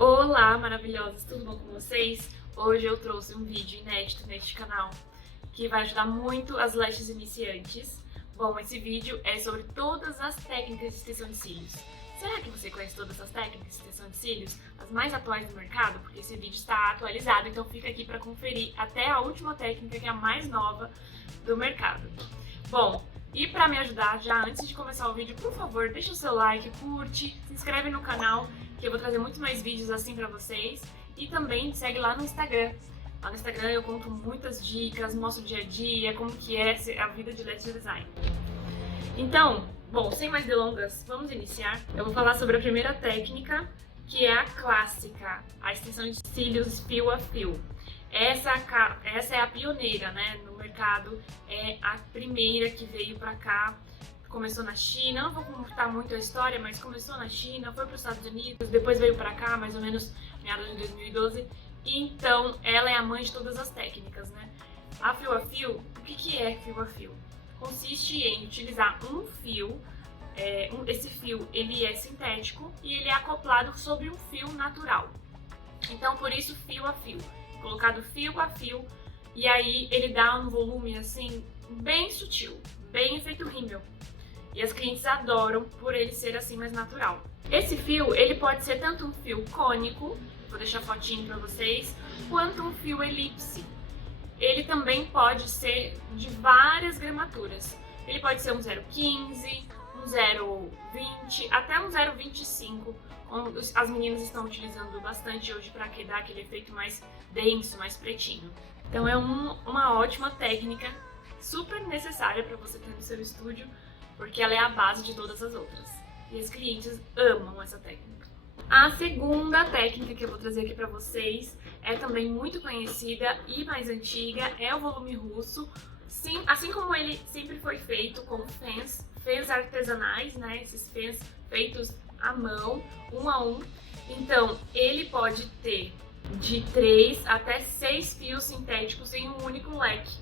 Olá, maravilhosas, tudo bom com vocês? Hoje eu trouxe um vídeo inédito neste canal que vai ajudar muito as lashes iniciantes. Bom, esse vídeo é sobre todas as técnicas de extensão de cílios. Será que você conhece todas as técnicas de extensão de cílios? As mais atuais do mercado? Porque esse vídeo está atualizado, então fica aqui para conferir até a última técnica, que é a mais nova do mercado. Bom, e para me ajudar, já antes de começar o vídeo, por favor, deixa o seu like, curte, se inscreve no canal, que eu vou trazer muito mais vídeos assim pra vocês. E também segue lá no Instagram. Lá no Instagram eu conto muitas dicas, mostro o dia a dia, como que é a vida de lash design. Então, bom, sem mais delongas, vamos iniciar. Eu vou falar sobre a primeira técnica, que é a clássica, a extensão de cílios fio a fio. Essa é a pioneira, né, no mercado, é a primeira que veio pra cá. Começou na China, não vou contar muito a história, mas começou na China, foi para os Estados Unidos, depois veio para cá, mais ou menos meados de 2012. E então ela é a mãe de todas as técnicas, né? A fio, o que é fio a fio? Consiste em utilizar um fio, esse fio ele é sintético e ele é acoplado sobre um fio natural. Então por isso fio a fio, colocado fio a fio, e aí ele dá um volume assim bem sutil, bem efeito rímel. E as clientes adoram por ele ser assim mais natural. Esse fio, ele pode ser tanto um fio cônico, vou deixar fotinho pra vocês, quanto um fio elipse. Ele também pode ser de várias gramaturas. Ele pode ser um 0,15, um 0,20, até um 0,25. As meninas estão utilizando bastante hoje para dar aquele efeito mais denso, mais pretinho. Então é uma ótima técnica, super necessária para você ter no seu estúdio, porque ela é a base de todas as outras. E os clientes amam essa técnica. A segunda técnica que eu vou trazer aqui pra vocês é também muito conhecida e mais antiga, é o volume russo. Sim, assim como ele sempre foi feito com fãs artesanais, né? Esses fãs feitos à mão, um a um. Então, ele pode ter de 3 até 6 fios sintéticos em um único leque,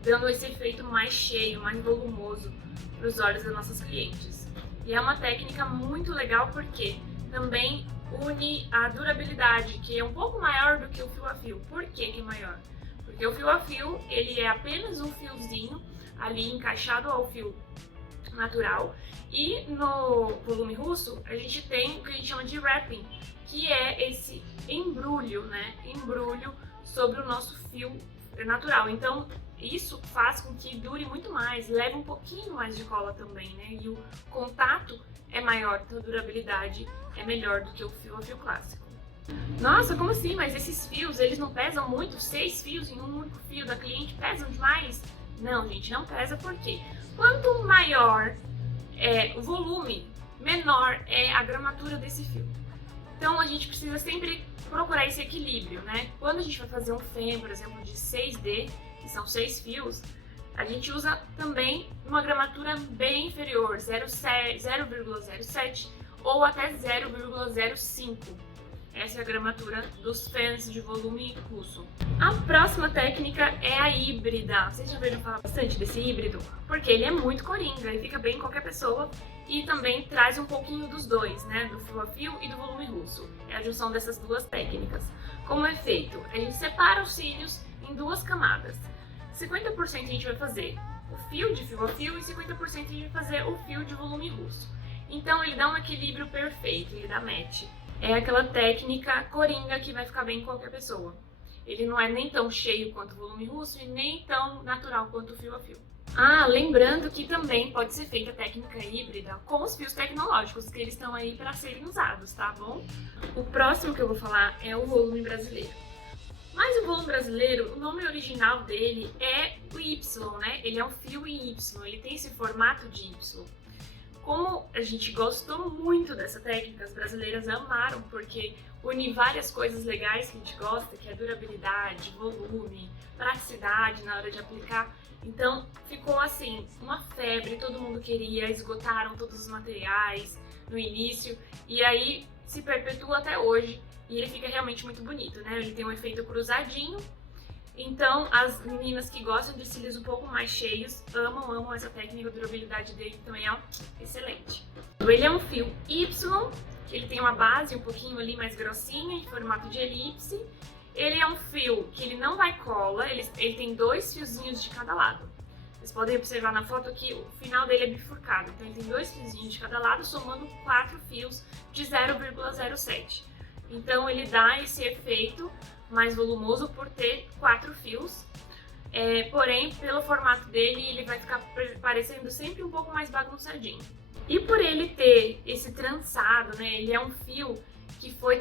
dando esse efeito mais cheio, mais volumoso para os olhos das nossas clientes. E é uma técnica muito legal porque também une a durabilidade, que é um pouco maior do que o fio a fio. Por que é maior? Porque o fio a fio, ele é apenas um fiozinho ali encaixado ao fio natural, e no volume russo a gente tem o que a gente chama de wrapping, que é esse embrulho, né? Embrulho sobre o nosso fio natural. Então isso faz com que dure muito mais, leve um pouquinho mais de cola também, né? E o contato é maior, então a durabilidade é melhor do que o fio a fio clássico. Nossa, como assim? Mas esses fios, eles não pesam muito? 6 fios em um único fio da cliente pesam demais? Não, gente, não pesa. Por quê? Quanto maior é o volume, menor é a gramatura desse fio. Então a gente precisa sempre procurar esse equilíbrio, né? Quando a gente vai fazer um fêmea, por exemplo, de 6D, que são 6 fios, a gente usa também uma gramatura bem inferior, 0,07 ou até 0,05. Essa é a gramatura dos fãs de volume russo. A próxima técnica é a híbrida. Vocês já ouviram falar bastante desse híbrido? Porque ele é muito coringa e fica bem em qualquer pessoa, e também traz um pouquinho dos dois, né? Do fio a fio e do volume russo. É a junção dessas duas técnicas. Como é feito? A gente separa os cílios em duas camadas. 50% a gente vai fazer o fio de fio a fio e 50% a gente vai fazer o fio de volume russo. Então ele dá um equilíbrio perfeito, ele dá match. É aquela técnica coringa que vai ficar bem em qualquer pessoa. Ele não é nem tão cheio quanto o volume russo e nem tão natural quanto o fio a fio. Ah, lembrando que também pode ser feita a técnica híbrida com os fios tecnológicos, que eles estão aí para serem usados, tá bom? O próximo que eu vou falar é o volume brasileiro. Mas o volume brasileiro, o nome original dele é o Y, né? Ele é um fio em Y, ele tem esse formato de Y. Como a gente gostou muito dessa técnica, as brasileiras amaram, porque une várias coisas legais que a gente gosta, que é durabilidade, volume, praticidade na hora de aplicar. Então ficou assim, uma febre, todo mundo queria, esgotaram todos os materiais no início, e aí se perpetua até hoje. E ele fica realmente muito bonito, né? Ele tem um efeito cruzadinho. Então, as meninas que gostam de cílios um pouco mais cheios amam essa técnica. A durabilidade dele também é excelente. Ele é um fio Y, ele tem uma base um pouquinho ali mais grossinha, em formato de elipse. Ele é um fio que ele não vai cola, ele tem 2 fiozinhos de cada lado. Vocês podem observar na foto que o final dele é bifurcado, então ele tem 2 fiozinhos de cada lado, somando 4 fios de 0,07. Então ele dá esse efeito mais volumoso por ter 4 fios, porém pelo formato dele ele vai ficar parecendo sempre um pouco mais bagunçadinho. E por ele ter esse trançado, né, ele é um fio que foi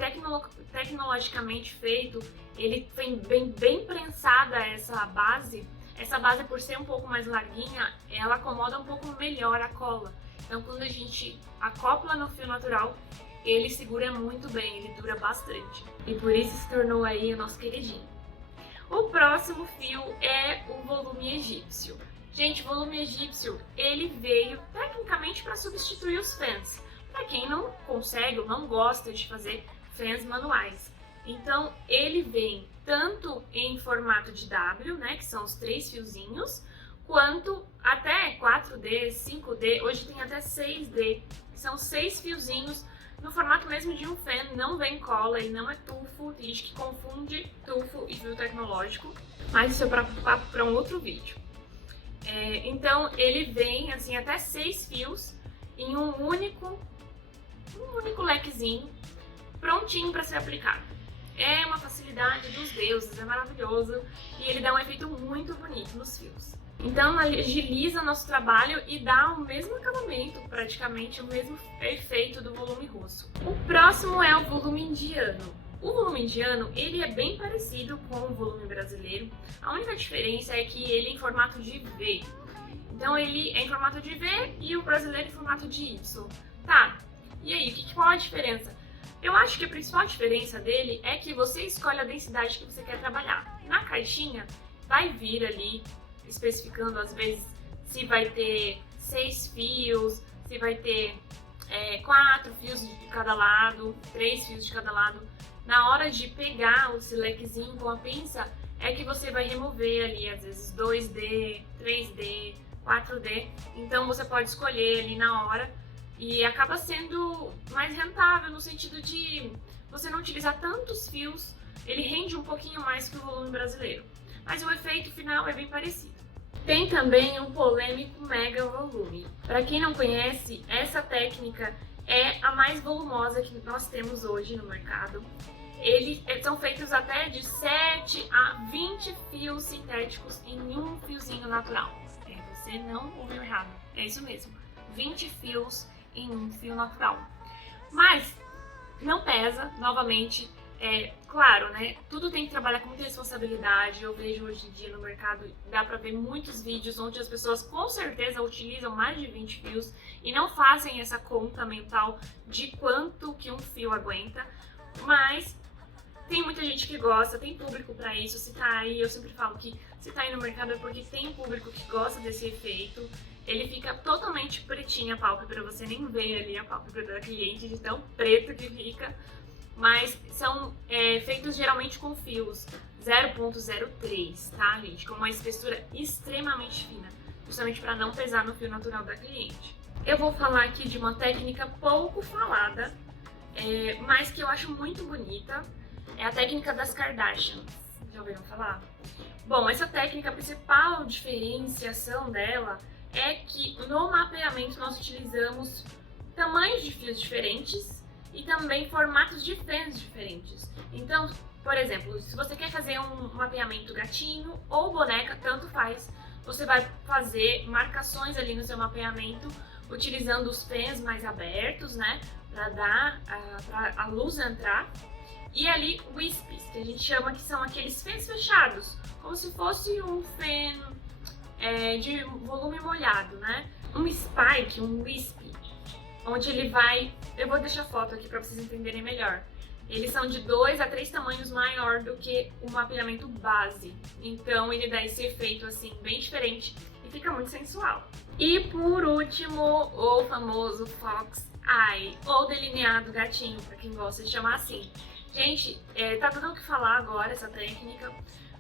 tecnologicamente feito, ele tem bem prensada essa base por ser um pouco mais larguinha, ela acomoda um pouco melhor a cola. Então quando a gente acopla no fio natural, ele segura muito bem, ele dura bastante. E por isso se tornou aí o nosso queridinho. O próximo fio é o volume egípcio. Gente, o volume egípcio, ele veio tecnicamente para substituir os fãs. Para quem não consegue ou não gosta de fazer fãs manuais. Então, ele vem tanto em formato de W, né, que são os 3 fiozinhos, quanto até 4D, 5D, hoje tem até 6D, que são 6 fiozinhos no formato mesmo de um fan, não vem cola, ele não é tufo, tem gente que confunde tufo e fio tecnológico, mas isso é papo para um outro vídeo. Então ele vem assim até 6 fios em um único lequezinho, prontinho para ser aplicado. É uma facilidade dos deuses, é maravilhoso e ele dá um efeito muito bonito nos fios. Então agiliza nosso trabalho e dá o mesmo acabamento, praticamente o mesmo efeito do volume russo. O próximo é o volume indiano. O volume indiano, ele é bem parecido com o volume brasileiro. A única diferença é que ele é em formato de V. Então ele é em formato de V e o brasileiro em formato de Y. Tá, e aí, qual a diferença? Eu acho que a principal diferença dele é que você escolhe a densidade que você quer trabalhar. Na caixinha, vai vir ali especificando às vezes se vai ter 6 fios, se vai ter 4 fios de cada lado, 3 fios de cada lado. Na hora de pegar o silequezinho com a pinça, é que você vai remover ali às vezes 2D, 3D, 4D. Então você pode escolher ali na hora e acaba sendo mais rentável no sentido de você não utilizar tantos fios, ele rende um pouquinho mais que o volume brasileiro. Mas o efeito final é bem parecido. Tem também um polêmico mega volume. Para quem não conhece, essa técnica é a mais volumosa que nós temos hoje no mercado. Eles são feitos até de 7 a 20 fios sintéticos em um fiozinho natural. Você não ouviu errado, é isso mesmo, 20 fios em um fio natural. Mas não pesa, novamente, claro, né? Tudo tem que trabalhar com muita responsabilidade. Eu vejo hoje em dia no mercado, dá pra ver muitos vídeos onde as pessoas com certeza utilizam mais de 20 fios e não fazem essa conta mental de quanto que um fio aguenta, mas tem muita gente que gosta, tem público pra isso. Se tá aí, eu sempre falo que se tá aí no mercado é porque tem público que gosta desse efeito. Ele fica totalmente pretinho a pálpebra, você nem vê ali a pálpebra da cliente de tão preto que fica. Mas são feitos geralmente com fios 0,03, tá, gente? Com uma espessura extremamente fina, justamente para não pesar no fio natural da cliente. Eu vou falar aqui de uma técnica pouco falada, mas que eu acho muito bonita. É a técnica das Kardashians. Já ouviram falar? Bom, essa técnica, a principal diferenciação dela é que no mapeamento nós utilizamos tamanhos de fios diferentes e também formatos de fãs diferentes. Então, por exemplo, se você quer fazer um mapeamento gatinho ou boneca, tanto faz, você vai fazer marcações ali no seu mapeamento utilizando os fãs mais abertos, né, para dar a luz entrar. E ali wispes, que a gente chama que são aqueles fãs fechados, como se fosse um fã de volume molhado, né? Um spike, um wisp, onde ele vai... Eu vou deixar foto aqui para vocês entenderem melhor. Eles são de 2 a 3 tamanhos maior do que o mapeamento base. Então ele dá esse efeito assim bem diferente e fica muito sensual. E por último, o famoso Fox Eye, ou delineado gatinho, para quem gosta de chamar assim. Gente, tá dando o que falar agora essa técnica,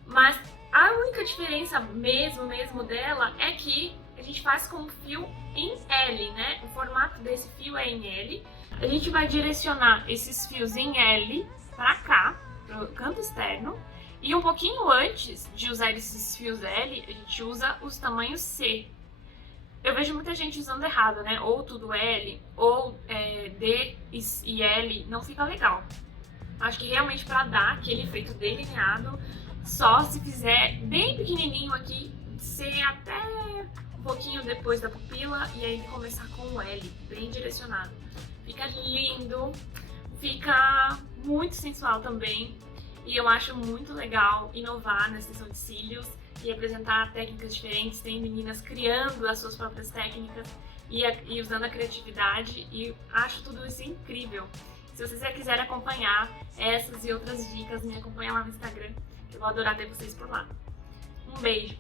mas a única diferença mesmo dela é que a gente faz com fio em L, né? O formato desse fio é em L. A gente vai direcionar esses fios em L para cá, para o canto externo. E um pouquinho antes de usar esses fios L, a gente usa os tamanhos C. Eu vejo muita gente usando errado, né? Ou tudo L, ou D e L, não fica legal. Acho que realmente para dar aquele efeito delineado, só se fizer bem pequenininho aqui, C até um pouquinho depois da pupila, e aí começar com o L, bem direcionado. Fica lindo, fica muito sensual também, e eu acho muito legal inovar na extensão de cílios e apresentar técnicas diferentes. Tem meninas criando as suas próprias técnicas e usando a criatividade, e acho tudo isso incrível. Se vocês quiserem acompanhar essas e outras dicas, me acompanha lá no Instagram, que eu vou adorar ter vocês por lá. Um beijo!